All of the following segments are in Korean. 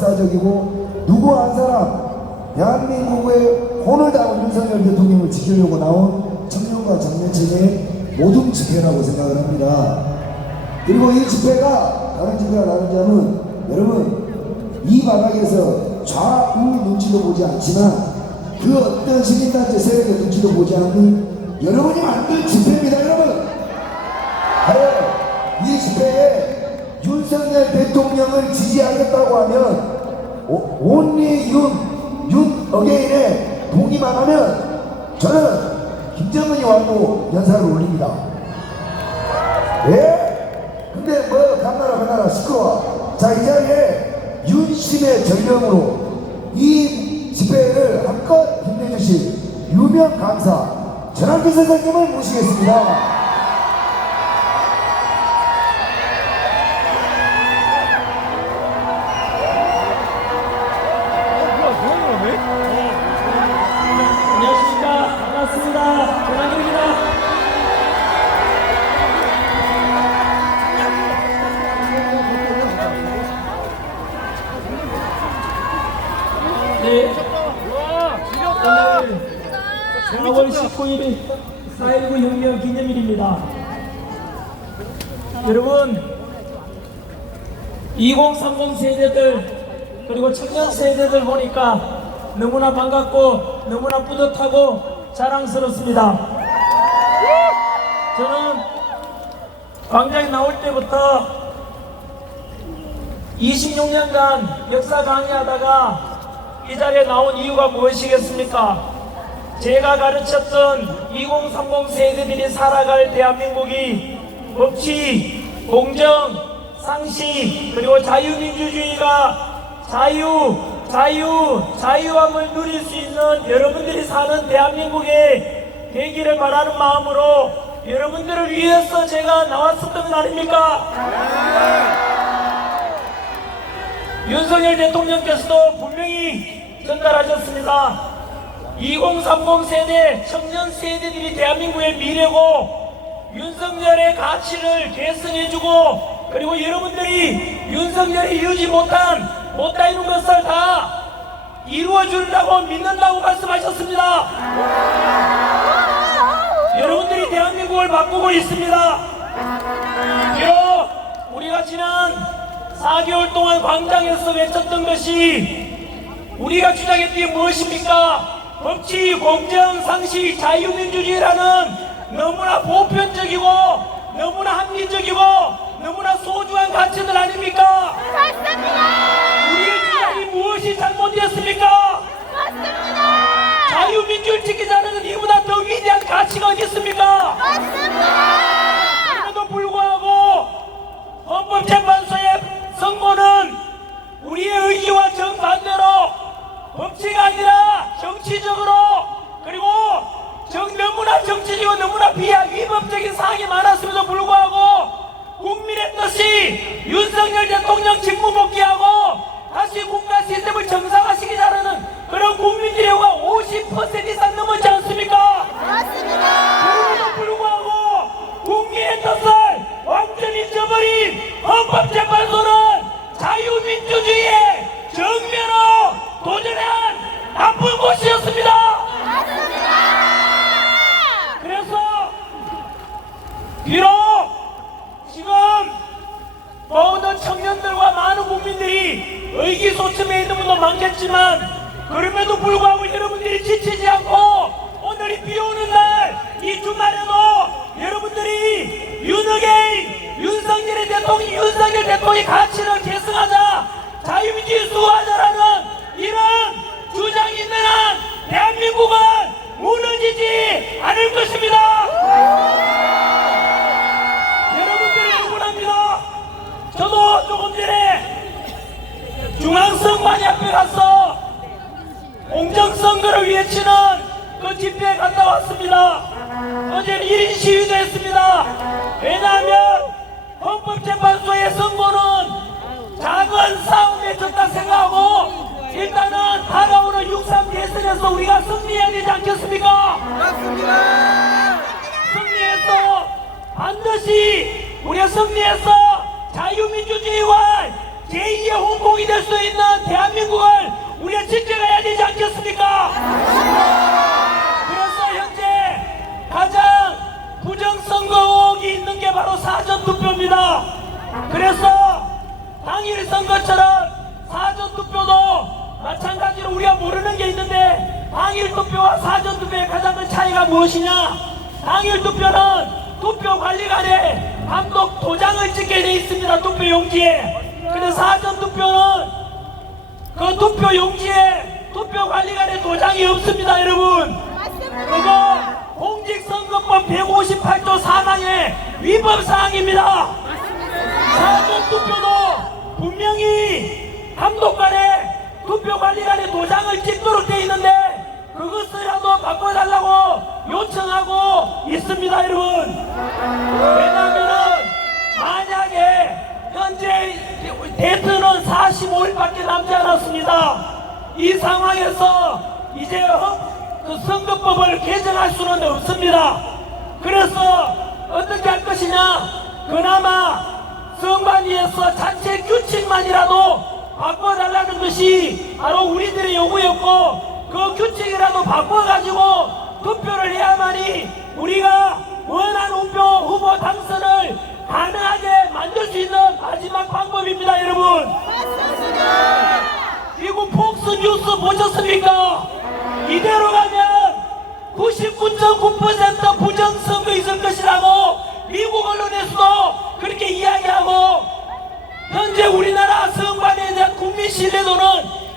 역사적이고 누구 한 사람 대한민국의 혼을 담은 윤석열 대통령을 지키려고 나온 청년과 장년층의 모든 집회라고 생각을 합니다. 그리고 이 집회가 다른 집회와 다른 점은 여러분 이 바닥에서 좌우 눈치도 보지 않지만 그 어떤 시민단체 세력의 눈치도 보지 않는 여러분이 만든 집회입니다. 여러분 바로 이 집회에 윤석열 대통령을 지지하겠다고 하면 온리 윤 어게인에 동의만 하면 저는 김정은이 와도 연사를 올립니다. 예? 근데 뭐 간나라 배나라 시끄러워. 자, 이 자리에 윤심의 전령으로 이 집회를 한껏 힘내주신 유명 강사 전한기 선생님을 모시겠습니다. 안녕하십니까. 반갑습니다. 전한기입니다. 네. 오늘 4월 19일 4.19 혁명 기념일입니다. 여러분 2030 세대들 그리고 청년 세대들 보니까 너무나 반갑고 너무나 뿌듯하고 자랑스럽습니다. 저는 광장에 나올 때부터 26년간 역사 강의하다가 이 자리에 나온 이유가 무엇이겠습니까? 제가 가르쳤던 2030 세대들이 살아갈 대한민국이 법치, 공정, 상식, 그리고 자유민주주의가 자유함을 누릴 수 있는 여러분들이 사는 대한민국의 되기를 바라는 마음으로 여러분들을 위해서 제가 나왔었던 건 아닙니까? 윤석열 대통령께서도 분명히 전달하셨습니다. 2030 세대, 청년 세대들이 대한민국의 미래고 윤석열의 가치를 계승해주고 그리고 여러분들이 윤석열이 이루지 못하는 것을 다 이루어준다고 믿는다고 말씀하셨습니다. 여러분들이 대한민국을 바꾸고 있습니다. 비록 우리가 지난 4개월 동안 광장에서 외쳤던 것이 우리가 주장했던 게 무엇입니까? 법치, 공정, 상식, 자유민주주의라는 너무나 보편적이고 너무나 합리적이고 너무나 소중한 가치들 아닙니까? 맞습니다. 우리의 주장이 무엇이 잘못되었습니까? 맞습니다. 자유민주를 지키자는 이보다 더 위대한 가치가 어디 있습니까? 맞습니다. 그럼에도 불구하고 헌법재판소의 선고는 우리의 의지와 정반대로 법치가 아니라 정치적으로 그리고 너무나 정치적이고 너무나 위법적인 사항이 많았음에도 불구하고 국민의 뜻이 윤석열 대통령 직무 복귀하고 다시 국가 시스템을 정상화시키자는 그런 국민들의 요구가 50% 이상 넘었지 않습니까? 맞습니다. 그럼에도 불구하고 국민의 뜻을 완전히 잊어버린 헌법재판소는 자유민주주의의 정면으로 도전한 나쁜 곳이었습니다. 맞습니다. 그래서 비록 지금 모든 청년들과 많은 국민들이 의기소침해 있는 분도 많겠지만 그럼에도 불구하고 여러분들이 지치지 않고 오늘이 비오는 날 이 주말에도 여러분들이 윤석열 대통령의 가치를 계승하자 자유민주주의 수호하자라는 이런 주장이 있는 한 대한민국은 무너지지 않을 것입니다. 여러분들이 억울합니다. 저도 조금 전에 중앙선관위 앞에 가서 공정선거를 외치는 그 집회에 갔다 왔습니다. 어제는 1인 시위도 했습니다. 왜냐하면 헌법재판소의 선고는 작은 싸움에 졌다 생각하고 일단은 다가오는 6.3 대선에서 우리가 승리해야 되지 않겠습니까? 맞습니다. 승리해서 반드시 우리가 승리해서 자유민주주의와 제2의 홍콩이 될 수 있는 없습니다. 그래서 당일 선거처럼 사전투표도 마찬가지로 우리가 모르는 게 있는데, 당일 투표와 사전 투표의 가장 큰 차이가 무엇이냐? 당일 투표는 투표관리관에 감독 도장을 찍게 돼 있습니다. 투표용지에. 근데 사전 투표는 그 투표용지에 투표관리관에 도장이 없습니다. 여러분, 그거 공직선거법 158조 4항의 위법사항입니다. 사전 투표도 분명히 감독관에 투표관리관에 도장을 찍도록 되어 있는데 그것이라도 바꿔달라고 요청하고 있습니다. 여러분, 왜냐하면은 만약에 현재 데이트는 45일밖에 남지 않았습니다. 이 상황에서 이제 그 선거법을 개정할 수는 없습니다. 그래서 어떻게 할 것이냐? 그나마 선관위에서 자체 규칙만이라도 바꿔달라는 것이 바로 우리들의 요구였고, 그 규칙이라도 바꿔가지고 투표를 해야만이 우리가 원하는 후보 당선을 가능하게 만들 수 있는 마지막 방법입니다. 여러분, 미국 폭스뉴스 보셨습니까? 이대로 가면 99.9% 부정선거 있을 것이라고 미국 언론에서도 그렇게 이야기하고, 현재 우리나라 선관위에 대한 국민 신뢰도는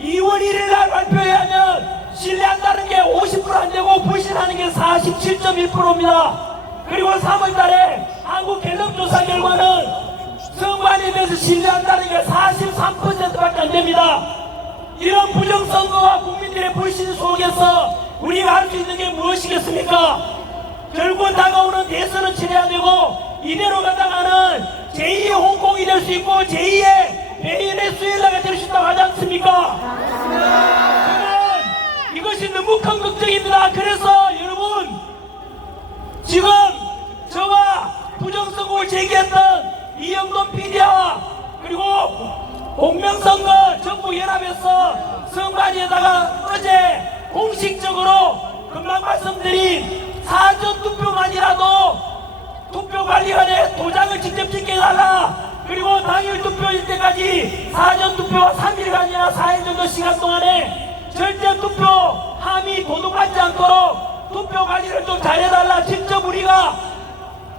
2월 1일 날 발표에 하면 신뢰한다는 게 50% 안 되고 불신하는 게 47.1%입니다. 그리고 3월 달에 한국 갤럽 조사 결과는 선관위에 대해서 신뢰한다는 게 43%밖에 안 됩니다. 이런 부정선거와 국민들의 불신 속에서 우리가 할 수 있는 게 무엇이겠습니까? 결국 다가오는 대선은 치러야 되고, 이대로 가다가는 제2의 홍콩이 될 수 있고 제2의 베네수엘라가 될 수 있다고 하지 않습니까? 저는 이것이 너무 큰 걱정입니다. 그래서 여러분, 지금 저와 부정선거를 제기했던 이영돈 PD와 그리고 공명선거 전국연합에서 선관위에다가 어제 공식적으로 금방 말씀드린 사전투표만이라도 투표관리관에 도장을 직접 찍게 해달라, 그리고 당일 투표일 때까지 사전투표와 3일이 아니라 4일 정도 시간 동안에 절대 투표 함이 도둑하지 않도록 투표관리를 좀 잘해달라. 직접 우리가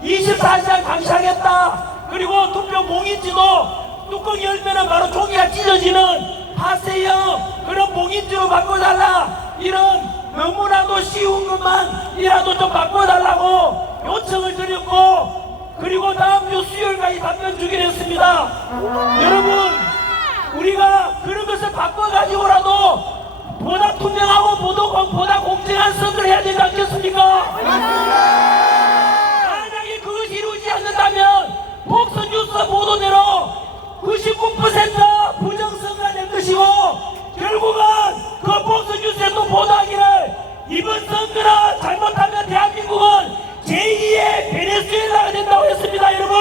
24시간 감시하겠다. 그리고 투표 봉인지도 뚜껑 열면은 바로 종이가 찢어지는 파쇄형 그런 봉인지로 바꿔달라. 이런 너무나도 쉬운 것만이라도 좀 바꿔달라고 요청을 드렸고, 그리고 다음 주 수요일까지 답변 주기로 했습니다. 여러분, 우리가 그런 것을 바꿔가지고라도 보다 투명하고 보다 공정한 선거를 해야 되지 않겠습니까? 만약에 그것이 이루어지지 않는다면 폭스뉴스 보도대로 99% 부정선거가 될 것이고, 결국은 그 폭스뉴스에 또 보도하기를 이번 선거를 잘못하면 대한민국은 제2의 베네수엘라가 된다고 했습니다. 여러분,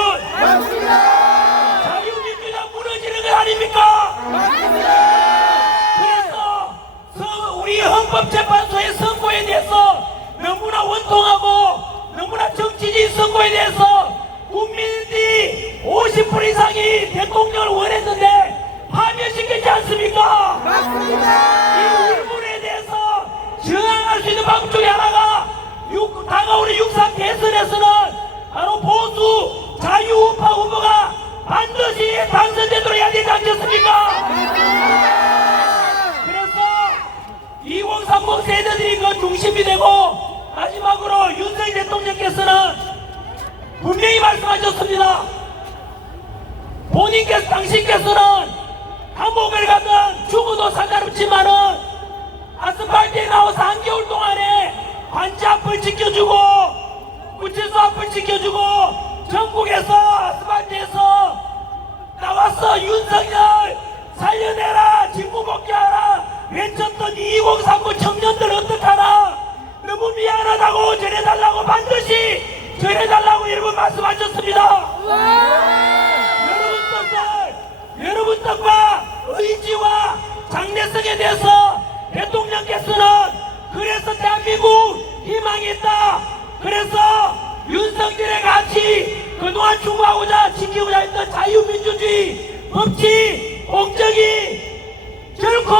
자유민주당 무너지는 것 아닙니까? 그래서 우리 헌법재판소의 선거에 대해서 너무나 원통하고 너무나 정치적인 선거에 대해서 국민들이 50% 이상이 대통령을 원했는데 파면시키지 않습니까? 이 울분에 대해서 저항할 수 있는 방법 중에 하나가 다가오는 6.3 대선에서는 바로 보수 자유우파 후보가 반드시 당선되도록 해야 되지 않겠습니까? 그래서 2030 세대들이 그 중심이 되고, 마지막으로 윤석열 대통령께서는 분명히 말씀하셨습니다. 당신께서는 감옥을 가면 죽어도 상관없지만은 아스팔트에 나와서 한겨울 동안에 관제 앞을 지켜주고 구치소 앞을 지켜주고 전국에서 아스팔트에서 나와서 윤석열 살려내라, 직무복귀하라 외쳤던 2039 청년들 어떡하나, 너무 미안하다고 전해달라고, 반드시 전해달라고 여러분 말씀하셨습니다. 여러분 뜻과 의지와 장래성에 대해서 대통령께서는 그래서 대한민국 희망이 있다, 그래서 윤석열의 가치, 그동안 추구하고자 지키고자 했던 자유민주주의, 법치, 공정이 결코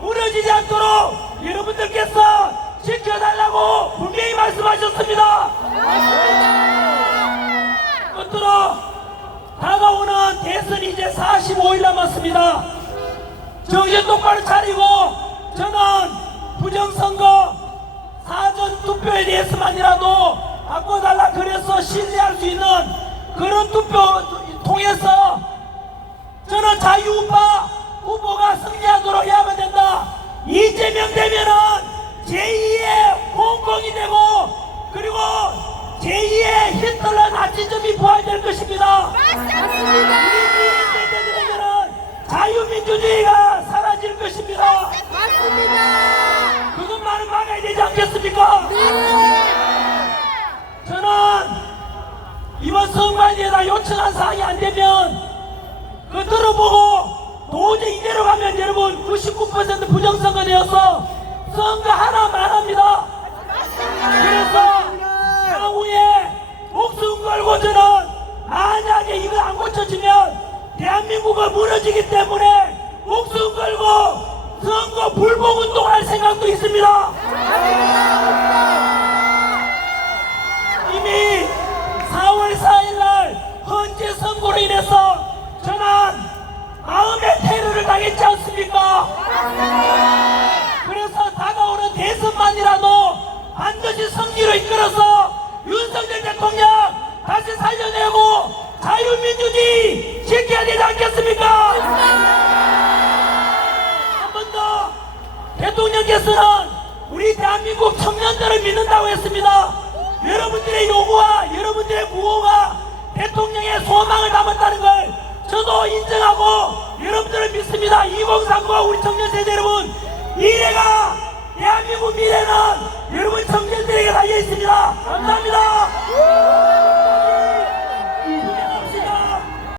무너지지 않도록 여러분들께서 지켜달라고 분명히 말씀하셨습니다. 끝으로 다가오는 대선이 이제 45일 남았습니다. 정신 똑바로 차리고 저는 부정선거 사전투표에 대해서만이라도 바꿔달라 그래서 신뢰할 수 있는 그런 투표 통해서 저는 자유우파 후보가 승리하도록 해야만 된다. 이재명 되면은 제2의 홍콩이 되고 그리고 제2의 히틀러 나치즘이 부활될 것입니다. 맞습니다. 우리 세대들에게는 자유민주주의가 사라질 것입니다. 맞습니다. 그것만은 막아야 되지 않겠습니까? 저는 이번 선관위에다 요청한 사항이 안 되면 그거 들어보고 도저히 이대로 가면 여러분 99% 부정선거 되어서 선거 하나만 합니다. 그래서 향후에 목숨 걸고 저는 만약에 이거 안 고쳐지면 대한민국은 무너지기 때문에 목숨 걸고 선거 불복운동을 할 생각도 있습니다. 이미 4월 4일날 헌재 선고로 인해서 저는 마음의 테러를 당했지 않습니까? 그래서 다가오는 대선만이라도 반드시 승리로 이끌어서 윤석열 대통령 다시 살려내고 자유민주주의 지켜야 되지 않겠습니까? 한 번 더 대통령께서는 우리 대한민국 청년들을 믿는다고 했습니다. 여러분들의 요구와 여러분들의 구호가 대통령의 소망을 담았다는 걸 저도 인정하고 여러분들을 믿습니다. 2030 우리 청년 세대 여러분, 미래가 대한민국 미래는 여러분 청년들에게 달려 있습니다. 감사합니다.